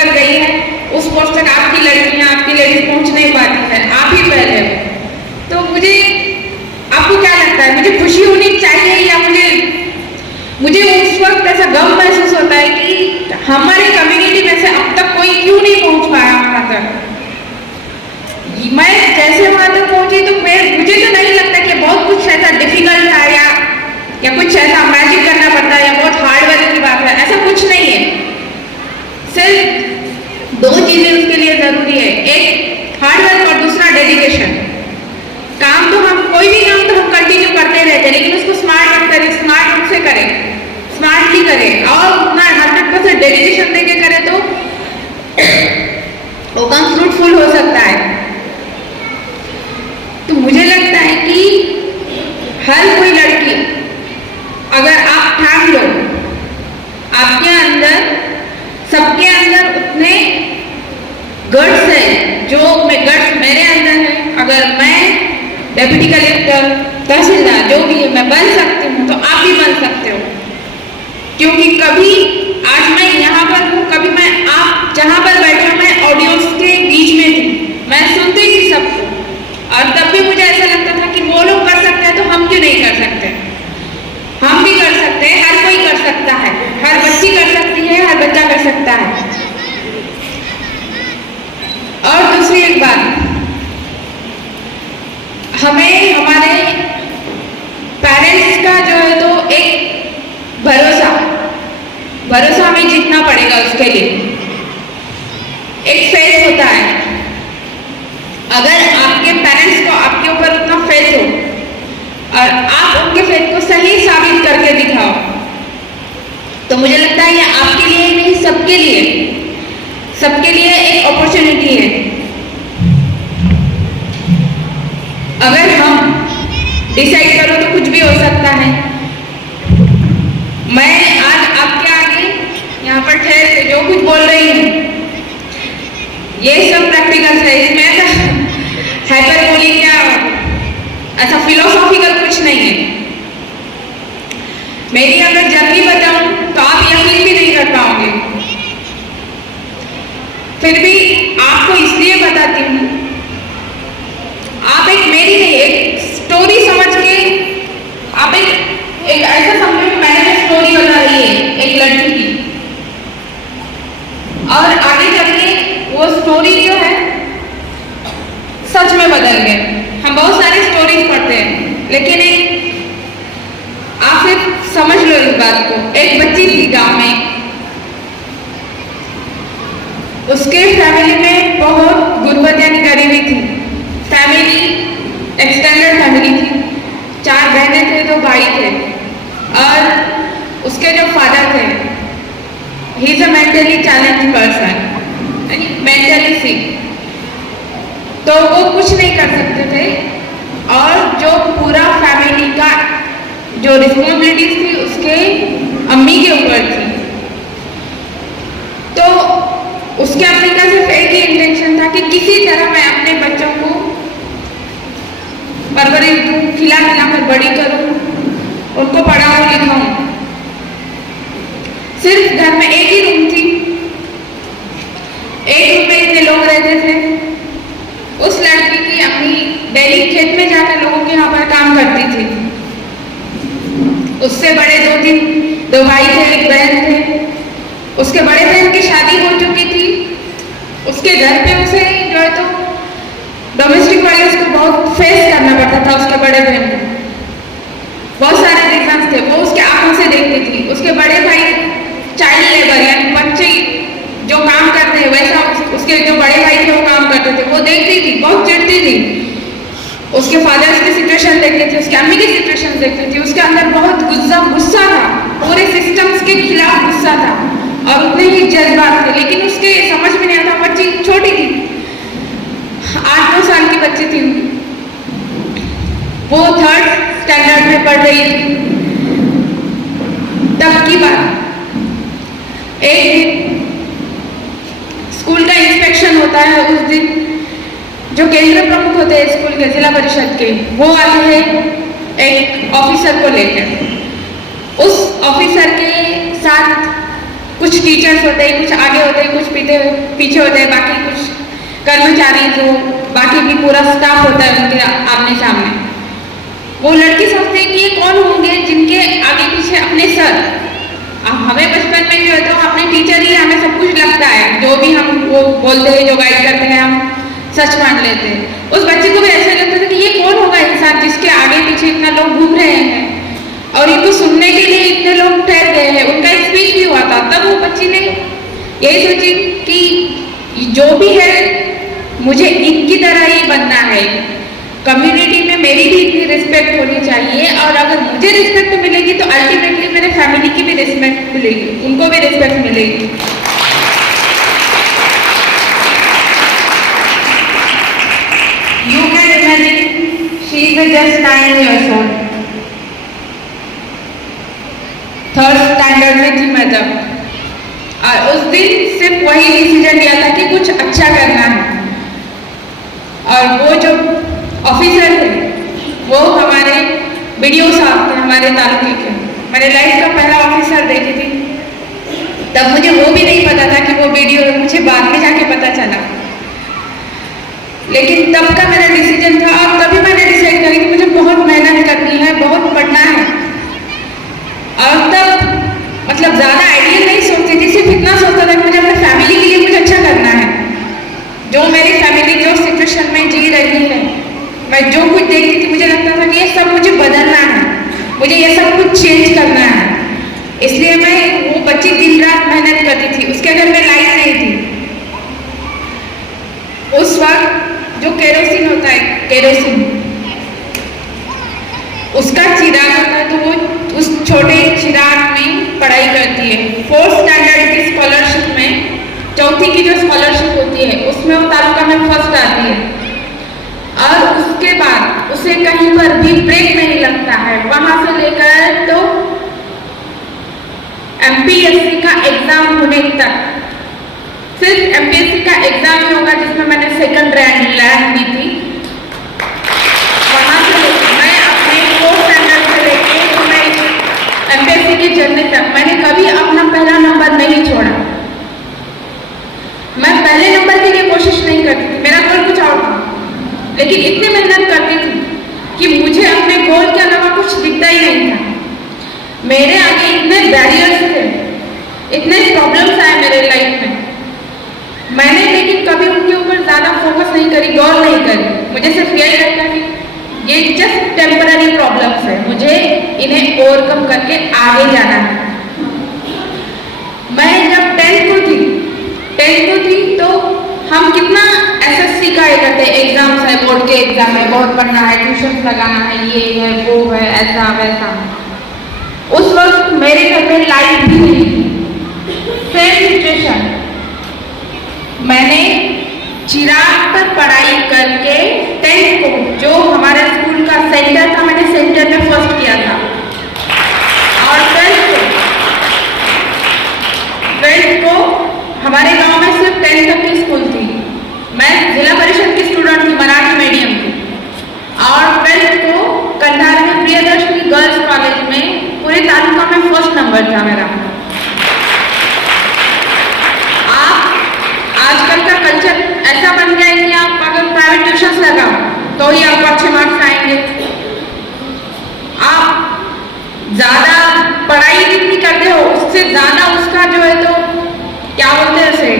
ऊपर गई है, उस पोस्ट तक आपकी लड़कियां, आपकी लेडीज पहुंच नहीं पाती है, आप ही पहले हो। तो मुझे, आपको क्या लगता है, मुझे खुशी होनी चाहिए या मुझे उस वक्त ऐसा गम महसूस होता है कि हमारे कम्युनिटी में से अब तक कोई क्यों नहीं पहुंच पाया वहां तक। मैं जैसे वहां तक पहुंची तो मुझे तो नहीं लगता कि बहुत कुछ ऐसा डिफिकल्ट था या कुछ ऐसा मैजिक करना पड़ता है या बहुत हार्ड वर्क की बात है, ऐसा कुछ नहीं है। सिर्फ दो चीजें उसके लिए जरूरी है, एक हार्ड वर्क और दूसरा डेडिकेशन। काम तो हम, कोई भी काम तो हम कंटिन्यू करते रहते हैं, लेकिन उसको स्मार्ट रूप से करें, स्मार्टली करें और उतना 100% डेडिकेशन देके करें तो वो काम फ्रूटफुल हो सकता है। तो मुझे लगता है कि हर कोई लड़की, अगर आप ठान लो, आपके अंदर, सबके अंदर उतने गट्स है जो गट्स मेरे अंदर है। अगर मैं डेप्यूटी कलेक्टर, तहसीलदार, जो भी है, मैं बन सकती हूँ तो आप भी बन सकते हो। क्योंकि कभी आज मैं यहाँ पर हूँ, कभी मैं आप जहाँ पर बैठे, मैं ऑडियंस के बीच में थी, मैं सुनती थी सबको, और तब भी मुझे ऐसा लगता था कि वो लोग कर सकते हैं तो हम क्यों नहीं कर सकते। हम भी कर सकते हैं, हर कोई कर सकता है, हर बच्ची कर सकती है, हर बच्चा कर सकता है। और दूसरी एक बात, हमें हमारे पेरेंट्स का जो है तो एक भरोसा हमें जीतना पड़ेगा। उसके लिए एक फेथ होता है, अगर आपके पेरेंट्स को आपके ऊपर उतना फेथ हो और आप उनके फेथ को सही साबित करके दिखाओ, तो मुझे लगता है ये आपके लिए नहीं, सबके लिए एक अपॉर्चुनिटी है। अगर हम डिसाइड करो तो कुछ भी हो सकता है। मैं आज आपके आगे यहाँ पर ठहर के जो कुछ बोल रही हूँ, ये सब प्रैक्टिकल है, इसमें ऐसा हाइपरबोलिक या ऐसा फिलोसॉफिकल कुछ नहीं है। मेरी अगर जर्नी बताऊं तो आप यकीन भी नहीं कर पाओगे, फिर भी आपको इसलिए बताती हूँ, आप एक मेरी नहीं, एक स्टोरी समझ के, आप एक ऐसा समझो कि मैंने स्टोरी बता रही है एक लड़की की, और आगे चल के वो स्टोरी जो है सच में बदल गए। हम बहुत सारे स्टोरीज पढ़ते हैं, लेकिन आप सिर्फ समझ लो इस बात को। एक बच्ची थी गांव में, उसके फैमिली में बहुत गुर्बत यानी गरीबी थी। फैमिली एक्सटेंडेड फैमिली थी, 4 बहनें थे, 2 भाई थे, और उसके जो फादर थे, he is a mentally challenged person, mentally sick, तो वो कुछ नहीं कर सकते थे, और जो पूरा फैमिली का जो रिस्पॉन्सिबिलिटीज थी उसके अम्मी के ऊपर थी। तो उसके अम्मी का सिर्फ एक ही इंटेंशन था कि किसी तरह मैं अपने बच्चों को परवरिश दूं, खिला कर बड़ी करूं, उनको पढ़ाऊं लिखाऊं। सिर्फ घर में एक ही रूम थी, एक रूम में इतने लोग रहते थे। उस लड़की की अम्मी डेली खेत में जाकर लोगों के यहाँ पर काम करती थी। उससे बड़े 2 भाई थे, 1 बहन थे। उसके बड़े बहन की शादी हो चुकी थी, उसके घर पे उसे जो है तो डोमेस्टिक वायलेंस को बहुत फेस करना पड़ता था। उसके बड़े बहन को बहुत सारे रीजंस थे, वो उसके आंखों से देखती थी। उसके बड़े भाई चाइल्ड लेबर यानी बच्चे जो काम करते हैं वैसा उसके जो बड़े भाई थे वो काम करते थे, वो देखती थी, बहुत चिढ़ती थी। उसके फादर्स की सिचुएशन देखती थी, उसकी अम्मी की सिचुएशन देखती थी, उसके अंदर बहुत गुस्सा था, पूरे सिस्टम्स के खिलाफ गुस्सा था और उतने ही जज्बात थे। लेकिन उसके समझ में नहीं आता, बच्ची छोटी थी, 8-9 साल की बच्ची थी, वो 3rd स्टैंडर्ड में पढ़ रही थी। तब की बात, एक दिन स्कूल का इंस्पेक्शन होता है। उस दिन जो केंद्र प्रमुख होते हैं स्कूल के, जिला परिषद के, वो आते हैं एक ऑफिसर को लेकर। उस ऑफिसर के साथ कुछ टीचर्स होते हैं, कुछ आगे होते हैं, कुछ पीछे होते हैं, बाकी कुछ कर्मचारी जो बाकी भी पूरा स्टाफ होता है उनके आमने सामने। वो लड़की सोचते हैं कि ये कौन होंगे जिनके आगे पीछे अपने सर। अब हमें बचपन में जो है तो अपने टीचर ही हमें सब कुछ लगता है, जो भी हम वो बोलते हैं, जो गाइड करते हैं, हम सच मान लेते हैं। उस बच्चे को भी ऐसा लगता था कि ये कौन होगा इंसान जिसके आगे पीछे इतना लोग घूम रहे हैं और इनको सुनने के लिए इतने लोग ठहर गए हैं। उनका एक स्पीच भी हुआ था, तब वो बच्ची ने यही सोची कि जो भी है मुझे इनकी तरह ही बनना है, कम्युनिटी में मेरी भी इतनी रिस्पेक्ट होनी चाहिए, और अगर मुझे रिस्पेक्ट मिलेगी तो अल्टीमेटली मेरे फैमिली की भी रिस्पेक्ट मिलेगी, उनको भी रिस्पेक्ट मिलेगी। You can imagine, she is just 9 years old. Third standard में थी मैं तब, और उस दिन सिर्फ वही डिसीजन लिया था कि कुछ अच्छा करना है। और वो जो ऑफिसर थे वो हमारे बीडीओ साहब थे, हमारे तालुके के। मैंने लाइफ का पहला ऑफिसर देखी थी, तब मुझे वो भी नहीं पता था कि वो बीडीओ, मुझे बाद में जाके पता चला। लेकिन तब का मेरा डिसीजन था, और तभी मैंने डिसाइड करी कि मुझे बहुत मेहनत करनी है, बहुत पढ़ना है। और तब मतलब ज़्यादा आइडियल नहीं सोचती थी, सिर्फ इतना सोचता था कि मुझे अपने फैमिली के लिए कुछ अच्छा करना है। जो मेरी फैमिली जो सिचुएशन में जी रही है, मैं जो कुछ देखती थी मुझे लगता था कि ये सब मुझे बदलना है, मुझे ये सब कुछ चेंज करना है। इसलिए मैं वो बच्ची दिन रात मेहनत करती थी। उसके घर में लाइट नहीं थी उस वक्त, जो केरोसिन होता है, केरोसिन उसका चिराग होता है, तो वो उस छोटे चिराग में पढ़ाई करती है। 4th स्टैंडर्ड की स्कॉलरशिप में, चौथी की जो स्कॉलरशिप होती है उसमें वो तालुका में फर्स्ट आती है, और उसके बाद उसे कहीं पर भी ब्रेक नहीं लगता है। वहां से लेकर तो एमपीएससी का एग्जाम होने तक सिर्फ एमपीएससी का एग्जाम ही होगा जिसमें मैंने सेकंड रैंक दी थी। वहां से मैं अपने 4th स्टैंडर्ड से लेके तो मैं एमपीएससी की जर्नी तक मैंने कभी अपना पहला नंबर नहीं छोड़ा। मैं पहले नंबर के लिए कोशिश नहीं करती थी, मेरा गोल कुछ और था, लेकिन इतनी मेहनत करती थी कि मुझे अपने गोल के अलावा कुछ दिखता ही नहीं था। मेरे आगे इतने बैरियर्स थे, इतने प्रॉब्लम्स आए मेरे लाइफ में, मैंने लेकिन कभी उनके ऊपर ज़्यादा फोकस नहीं करी, गौर नहीं करी। मुझे सिर्फ यही लगता कि ये जस्ट टेम्पररी प्रॉब्लम्स है, मुझे इन्हें ओवरकम करके आगे जाना है। मैं जब 10th को थी तो हम कितना एसएससी का करते हैं, एग्जाम्स है, बोर्ड के एग्जाम है, बहुत पढ़ना है, ट्यूशन लगाना है, ये है वो है, ऐसा वैसा। उस वक्त मेरे घर में लाइट भी नहीं थी, सेम सिचुएशन। मैंने चिराग पर पढ़ाई करके 10th को, जो हमारे स्कूल का सेंटर था, मैंने सेंटर में फर्स्ट किया था। और 12th को हमारे गांव में सिर्फ 10th तक की स्कूल थी। मैं जिला परिषद की स्टूडेंट थी, मराठी मीडियम की। और 12th को कंधार में प्रियदर्शनी गर्ल्स कॉलेज में पूरे तालुका में फर्स्ट नंबर था मेरा। आजकल का कल्चर ऐसा बन गया है कि आप अगर प्राइवेट ट्यूशन लगाओ तो ही आपको अच्छे मार्क्स आएंगे। आप ज्यादा पढ़ाई जितनी करते हो उससे ज्यादा उसका जो है तो क्या बोलते हैं उसे,